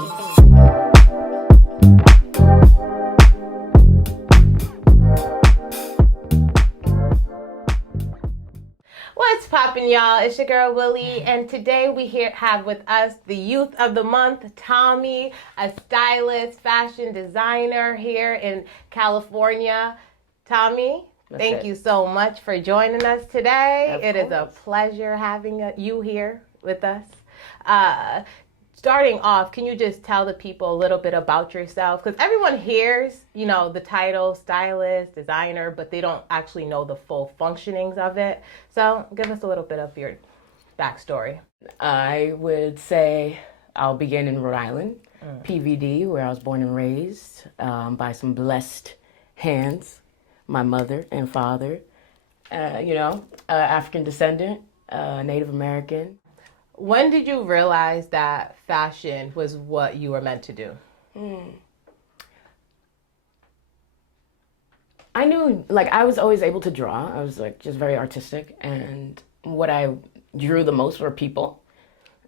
What's poppin', y'all? It's your girl Willie, and today we have with us the youth of the month, Tommy, a stylist, fashion designer here in California. Tommy, thank you so much for joining us today. It is a pleasure having you here with us. Starting off, can you just tell the people a little bit about yourself? Because everyone hears, you know, the title stylist, designer, but they don't actually know the full functionings of it. So give us a little bit of your backstory. I would say I'll begin in Rhode Island, PVD, where I was born and raised by some blessed hands, my mother and father, African descendant, Native American. When did you realize that fashion was what you were meant to do? I knew, I was always able to draw. I was, just very artistic. And what I drew the most were people,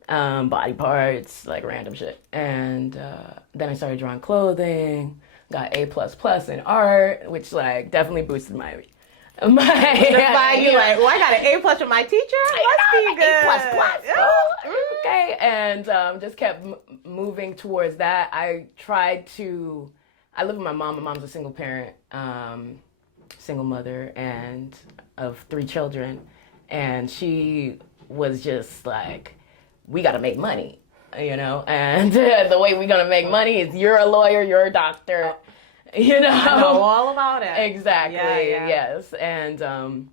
body parts, random shit. And then I started drawing clothing, got A++ in art, which, definitely boosted my... You're like, well, I got an A+ from my teacher. Must be good. Okay, and just kept moving towards that. I live with my mom. My mom's a single parent, single mother, and of 3 children. And she was just like, we got to make money, And the way we're going to make money is you're a lawyer, you're a doctor. I know all about it. Exactly. Yeah. Yes. And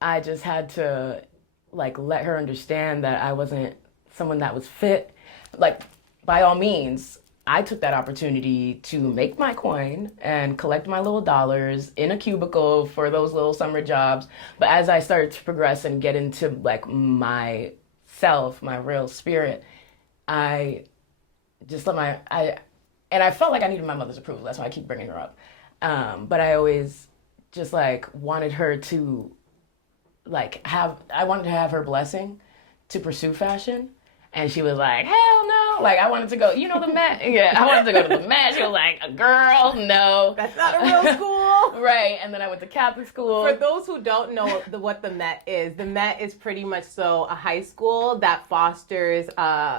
I just had to let her understand that I wasn't someone that was fit. By all means, I took that opportunity to make my coin and collect my little dollars in a cubicle for those little summer jobs. But as I started to progress and get into myself, my real spirit, I just and I felt like I needed my mother's approval. That's why I keep bringing her up. But I always just wanted her to I wanted to have her blessing to pursue fashion. And she was like, hell no. I wanted to go, the Met. Yeah, I wanted to go to the Met. She was like, girl, no. That's not a real school. Right. And then I went to Catholic school. For those who don't know what the Met is pretty much a high school that fosters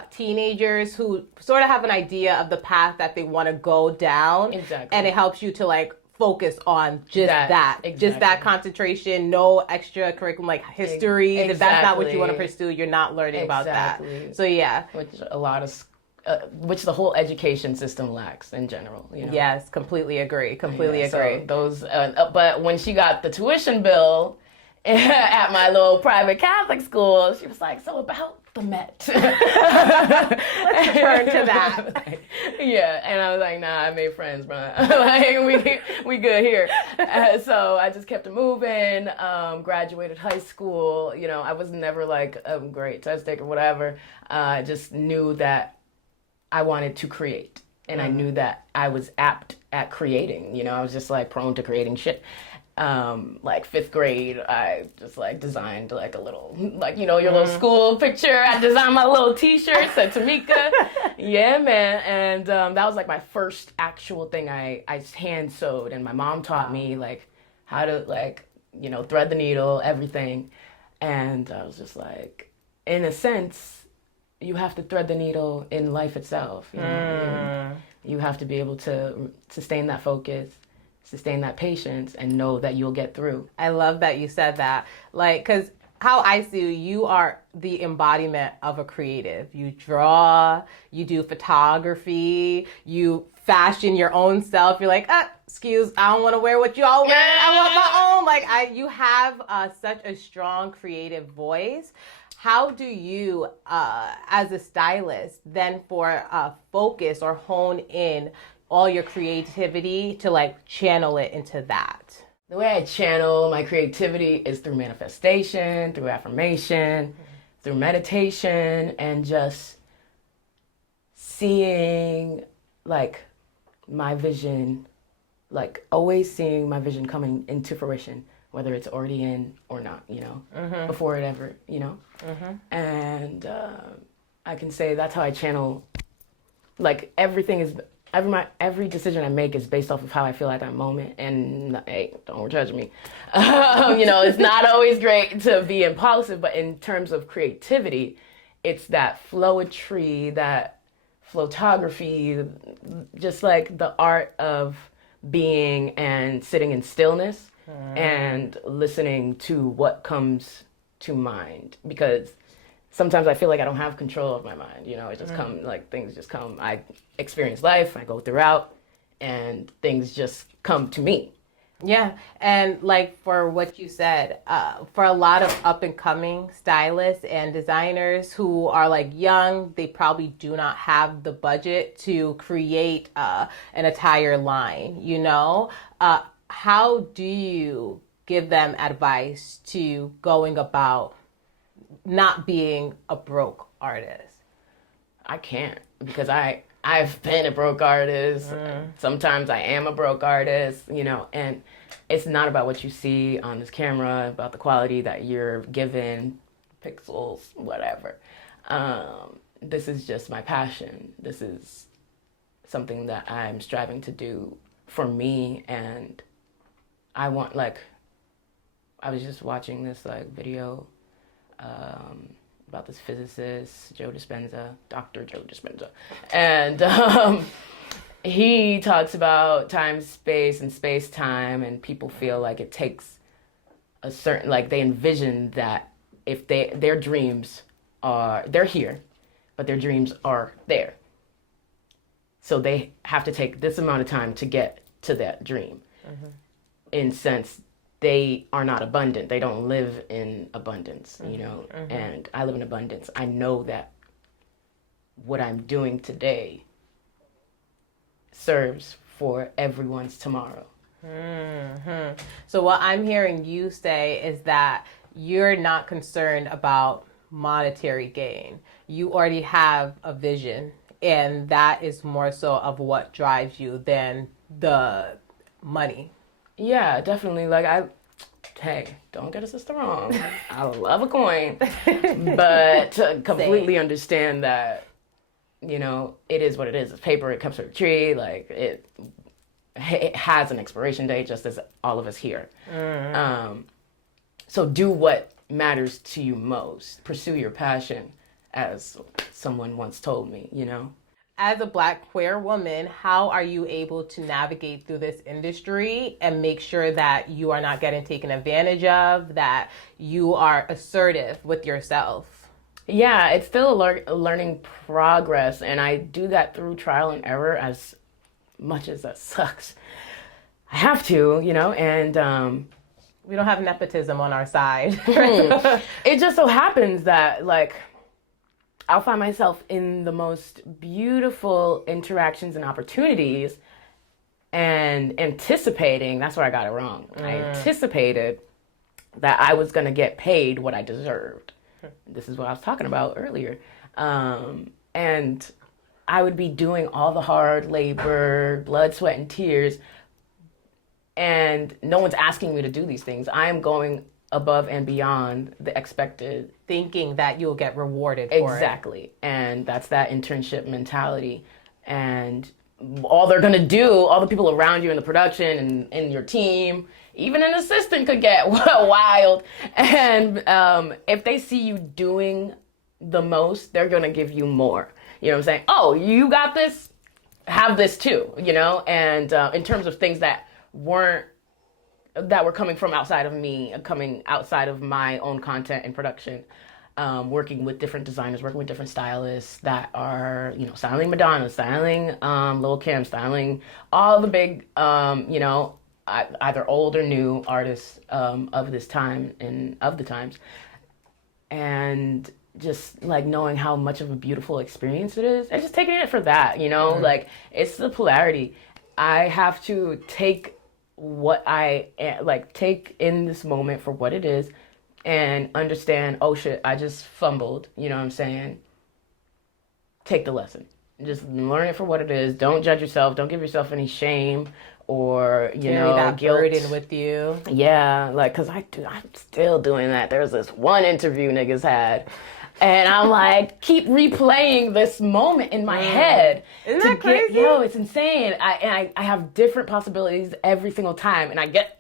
teenagers who sort of have an idea of the path that they want to go down. Exactly. And it helps you to focus on just that. Exactly. Just that concentration, no extra curriculum history. Exactly. If that's not what you want to pursue, you're not learning about that. So yeah. Which the whole education system lacks in general. Yes, completely agree. Completely agree. So but when she got the tuition bill at my little private Catholic school, she was like, so about the Met. Let's return to that. Yeah, and I was like, nah, I made friends, bro. We good here. So I just kept it moving, graduated high school. I was never a great test taker or whatever. I just knew that I wanted to create. And I knew that I was apt at creating. I was just prone to creating shit. 5th grade, I just designed a little, your little school picture. I designed my little t-shirt, said Tamika. Yeah, man. And that was my first actual thing I hand sewed. And my mom taught me how to thread the needle, everything. And I was just in a sense, you have to thread the needle in life itself. You have to be able to sustain that focus, sustain that patience, and know that you'll get through. I love that you said that. Because how I see you are the embodiment of a creative. You draw, you do photography, you fashion your own self. You're excuse, I don't want to wear what you all wear. I want my own. You have such a strong creative voice. How do you, as a stylist, then focus or hone in all your creativity to channel it into that? The way I channel my creativity is through manifestation, through affirmation, through meditation, and just seeing my vision, always seeing my vision coming into fruition, whether it's already in or not, before it ever, And I can say that's how I channel like everything is, every decision I make is based off of how I feel at that moment. And hey, don't judge me. It's not always great to be impulsive, but in terms of creativity, it's that flowetry, that photography, just like the art of being and sitting in stillness and listening to what comes to mind. Because sometimes I feel like I don't have control of my mind. It just come, like things just come. I experience life, I go throughout, and things just come to me. Yeah. And like for what you said, for a lot of up and coming stylists and designers who are like young, they probably do not have the budget to create an entire line, how do you give them advice to going about not being a broke artist? I can't, because I've been a broke artist. Sometimes I am a broke artist, and it's not about what you see on this camera, about the quality that you're given, pixels, whatever. This is just my passion. This is something that I'm striving to do for me, and I want, like, I was just watching this video about this physicist, Dr. Joe Dispenza. And he talks about time, space, and space-time, and people feel like it takes a certain, like they envision that if their dreams they're here, but their dreams are there. So they have to take this amount of time to get to that dream. In sense, they are not abundant. They don't live in abundance, and I live in abundance. I know that what I'm doing today serves for everyone's tomorrow. So what I'm hearing you say is that you're not concerned about monetary gain. You already have a vision, and that is more so of what drives you than the money. Yeah, definitely. Like hey, don't get a sister wrong. I love a coin, but to completely understand that, it is what it is. It's paper. It comes from a tree. Like it has an expiration date, just as all of us here. So do what matters to you most. Pursue your passion, as someone once told me. As a Black queer woman, how are you able to navigate through this industry and make sure that you are not getting taken advantage of, that you are assertive with yourself? Yeah, it's still a learning progress, and I do that through trial and error, as much as that sucks. I have to, and we don't have nepotism on our side. It just so happens that, like, I'll find myself in the most beautiful interactions and opportunities, and anticipating, that's where I got it wrong. I anticipated that I was going to get paid what I deserved. This is what I was talking about earlier. And I would be doing all the hard labor, blood, sweat, and tears, and no one's asking me to do these things. I am going above and beyond the expected, thinking that you'll get rewarded for exactly. And that's that internship mentality. And all they're gonna do, all the people around you in the production and in your team, even an assistant could get wild. And if they see you doing the most, they're gonna give you more. You know what I'm saying? Oh, you got this, have this too, And in terms of things that were coming from outside of me, coming outside of my own content and production, working with different designers, working with different stylists that are, styling Madonna, styling Lil' Kim, styling all the big, either old or new artists of this time and of the times. And just like knowing how much of a beautiful experience it is, and just taking it for that, like it's the polarity. I have to take what I take in this moment for what it is, and understand, oh shit, I just fumbled, you know what I'm saying? Take the lesson. Just learn it for what it is. Don't judge yourself. Don't give yourself any shame or, carry that guilt. burden with you. Yeah, like, cause I'm still doing that. There's this one interview niggas had. And I'm like, keep replaying this moment in my head. Isn't that crazy? Yo, it's insane. I have different possibilities every single time, and I get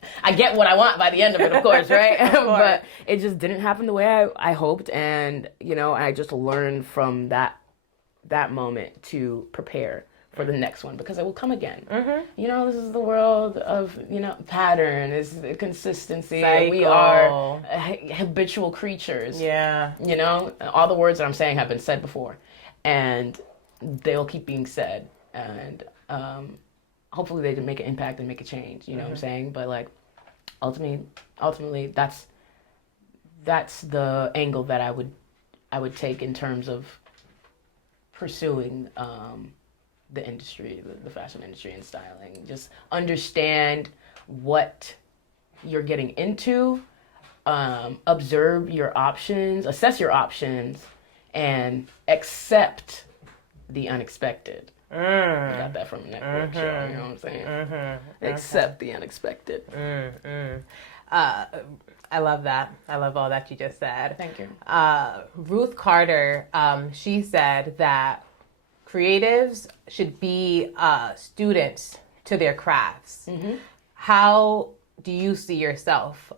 what I want by the end of it, of course, right? Of course. But it just didn't happen the way I hoped, and I just learned from that moment to prepare for the next one, because it will come again. This is the world of pattern, is consistency. And we are habitual creatures. Yeah. All the words that I'm saying have been said before, and they'll keep being said, and hopefully they can make an impact and make a change. You know what I'm saying? But like ultimately that's the angle that I would take in terms of pursuing the industry, the fashion industry and styling. Just understand what you're getting into, observe your options, assess your options, and accept the unexpected. I got that from a network show, you know what I'm saying? Accept the unexpected. I love that. I love all that you just said. Thank you. Ruth Carter, she said that creatives should be students to their crafts. How do you see yourself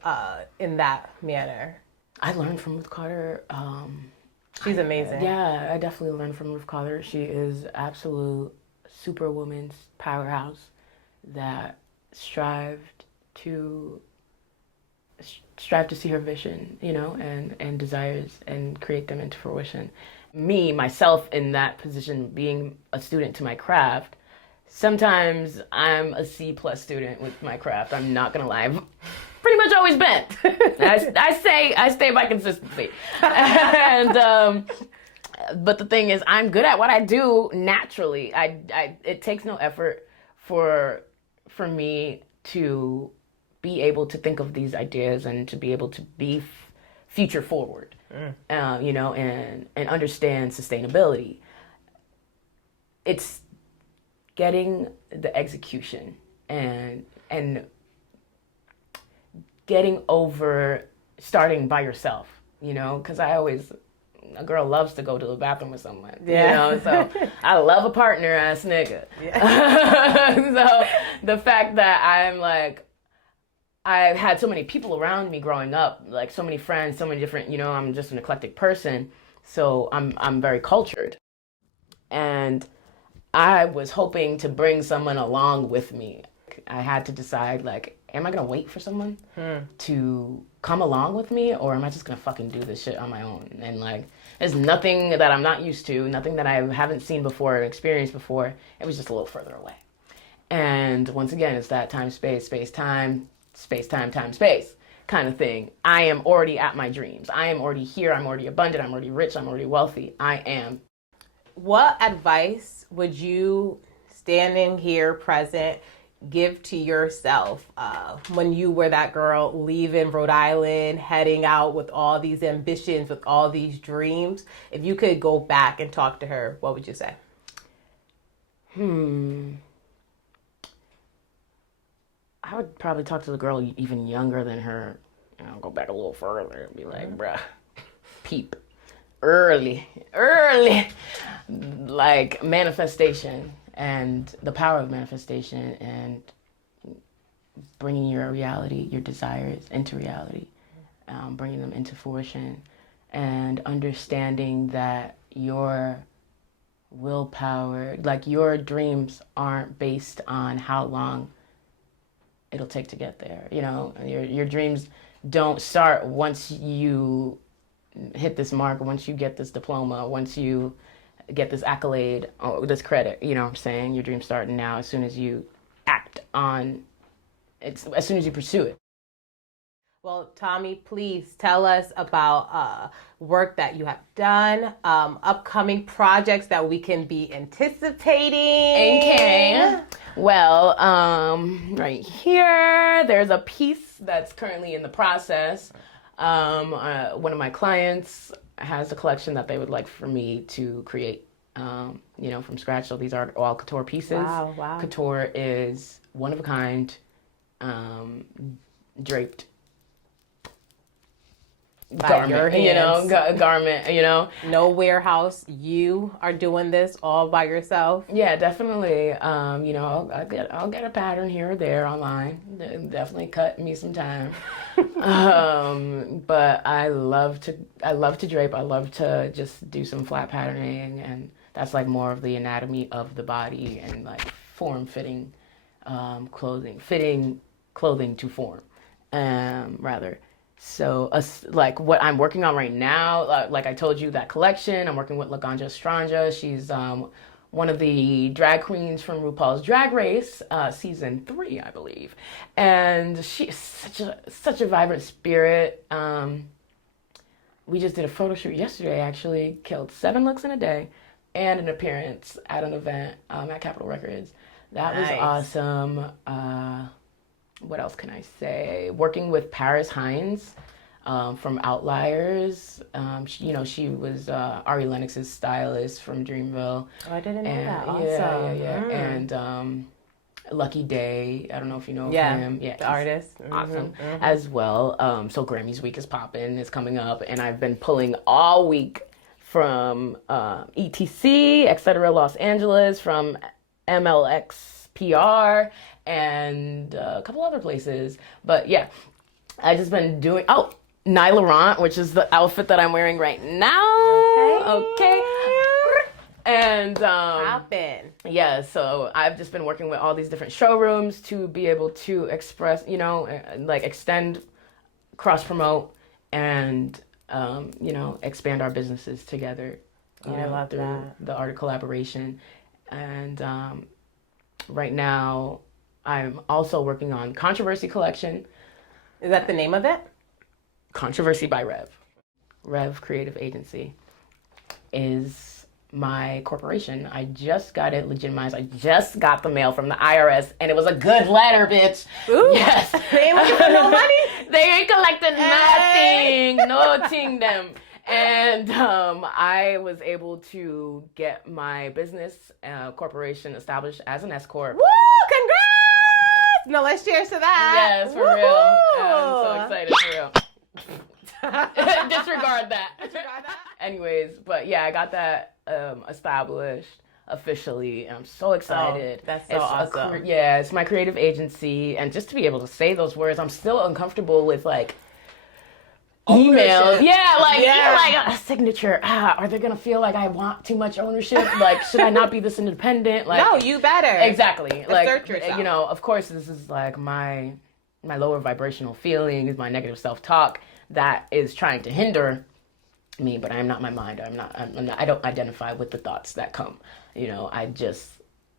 in that manner? I learned from Ruth Carter. She's amazing. Yeah, I definitely learned from Ruth Carter. She is absolute superwoman's powerhouse that strived to see her vision, and desires and create them into fruition. Me, myself, in that position, being a student to my craft, sometimes I'm a C+ student with my craft. I'm not gonna lie. I've pretty much always been. I stay by consistency. And but the thing is, I'm good at what I do naturally. It takes no effort for me to be able to think of these ideas and to be able to be future forward, and understand sustainability. It's getting the execution and getting over starting by yourself, because a girl loves to go to the bathroom with someone, so I love a partner ass nigga. Yeah. So the fact that I've had so many people around me growing up, like so many friends, so many different, I'm just an eclectic person. So I'm very cultured. And I was hoping to bring someone along with me. I had to decide, am I going to wait for someone to come along with me, or am I just going to fucking do this shit on my own? And there's nothing that I'm not used to, nothing that I haven't seen before or experienced before. It was just a little further away. And once again, it's that time, space, time, space kind of thing. I am already at my dreams. I am already here. I'm already abundant. I'm already rich. I'm already wealthy. I am. What advice would you, standing here present, give to yourself when you were that girl leaving Rhode Island, heading out with all these ambitions, with all these dreams? If you could go back and talk to her, what would you say? I would probably talk to the girl even younger than her. Go back a little further and be like, bruh, peep. Early, manifestation and the power of manifestation and bringing your reality, your desires into reality, bringing them into fruition, and understanding that your willpower, your dreams aren't based on how long it'll take to get there. Your dreams don't start once you hit this mark, once you get this diploma, once you get this accolade or this credit. You know what I'm saying? Your dreams start now, as soon as you act on it, as soon as you pursue it. Well, Tomi, please tell us about work that you have done, upcoming projects that we can be anticipating. Okay. Well, right here, there's a piece that's currently in the process. One of my clients has a collection that they would like for me to create, from scratch. So these are all couture pieces. Wow. Couture is one of a kind, draped garment, your you know, hands. garment, you know. No warehouse. You are doing this all by yourself. Yeah, definitely. You know, I'll get a pattern here or there online. Definitely cut me some time. But I love to drape. I love to just do some flat patterning, and that's like more of the anatomy of the body and like form fitting fitting clothing to form, rather. So, like what I'm working on right now, like I told you, that collection, I'm working with Laganja Estranja. She's one of the drag queens from RuPaul's Drag Race, season 3, I believe, and she's such a vibrant spirit. We just did a photo shoot yesterday. Actually, killed 7 looks in a day, and an appearance at an event at Capitol Records. That was awesome. What else can I say? Working with Paris Hines from Outliers. She was Ari Lennox's stylist from Dreamville. Oh, I didn't know that. Awesome. Yeah. And Lucky Day. I don't know if you know him. Yeah, the artist. Awesome as well. So Grammys Week is popping. It's coming up, and I've been pulling all week from ETC, etc. Los Angeles, from MLX PR, and a couple other places. But yeah, I just been doing Nye Laurent, which is the outfit that I'm wearing right now. Okay. And yeah, so I've just been working with all these different showrooms to be able to express, like extend, cross promote, and expand our businesses together. I love that. The art of collaboration. And right now, I'm also working on Controversy Collection. Is that the name of it? Controversy by Rev. Rev Creative Agency is my corporation. I just got it legitimized. I just got the mail from the IRS, and it was a good letter, bitch. Ooh. Yes. They ain't looking for no money? They ain't collecting nothing. Nothing them. And I was able to get my business corporation established as an S Corp. Woo! Congrats! No, let's cheers to that. Yes, for real. I'm so excited, for real. Disregard that. Anyways, but yeah, I got that established officially, and I'm so excited. Oh, that's so awesome. It's my creative agency, and just to be able to say those words, I'm still uncomfortable with like emails. Yeah, like a signature. Are they gonna feel like I want too much ownership? Like, should I not be this independent? Like, no, you better. Exactly. Assert yourself. Of course, this is like my lower vibrational feelings, my negative self-talk that is trying to hinder me, but I'm not my mind. I don't identify with the thoughts that come. I just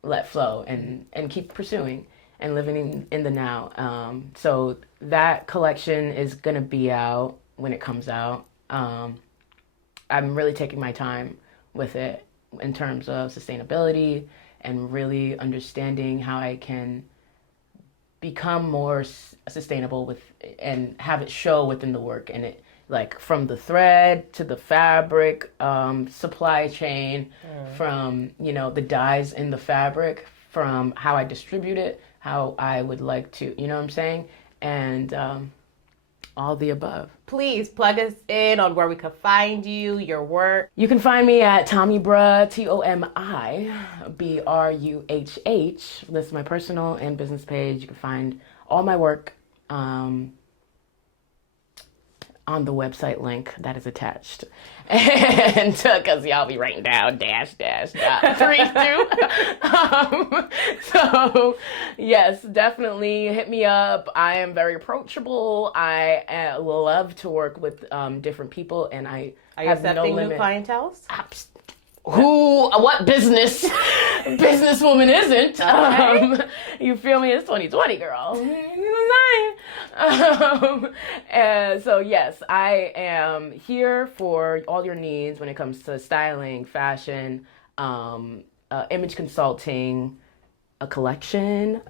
let flow and keep pursuing and living in the now. So that collection is gonna be out when it comes out. I'm really taking my time with it in terms of sustainability and really understanding how I can become more sustainable with and have it show within the work, and it like from the thread to the fabric, supply chain, from the dyes in the fabric, from how I distribute it, how I would like to, you know what I'm saying, and all the above. Please plug us in on where we can find you, your work. You can find me at TOMIBRUHH, TOMIBRUHH. This is my personal and business page. You can find all my work on the website link that is attached. And because y'all be writing down --32. So yes, definitely hit me up. I am very approachable. I love to work with different people, and I have no limit. Are you accepting new clienteles? What businesswoman isn't? Okay. You feel me? It's 2020, girl. And so yes, I am here for all your needs when it comes to styling, fashion, image consulting, a collection,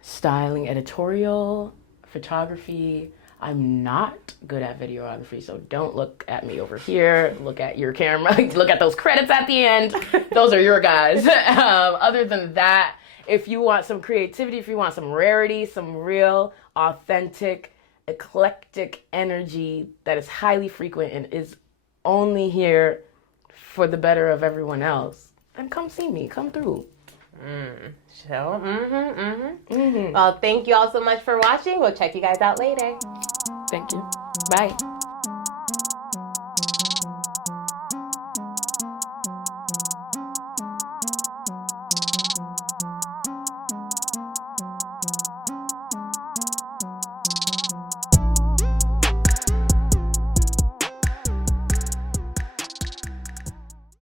styling, editorial, photography. I'm not good at videography, so don't look at me over here. Look at your camera. Look at those credits at the end. Those are your guys. Other than that, if you want some creativity, if you want some rarity, some real, authentic eclectic energy that is highly frequent and is only here for the better of everyone else, then come see me. Come through. Well, thank you all so much for watching. We'll check you guys out later. Thank you. Bye.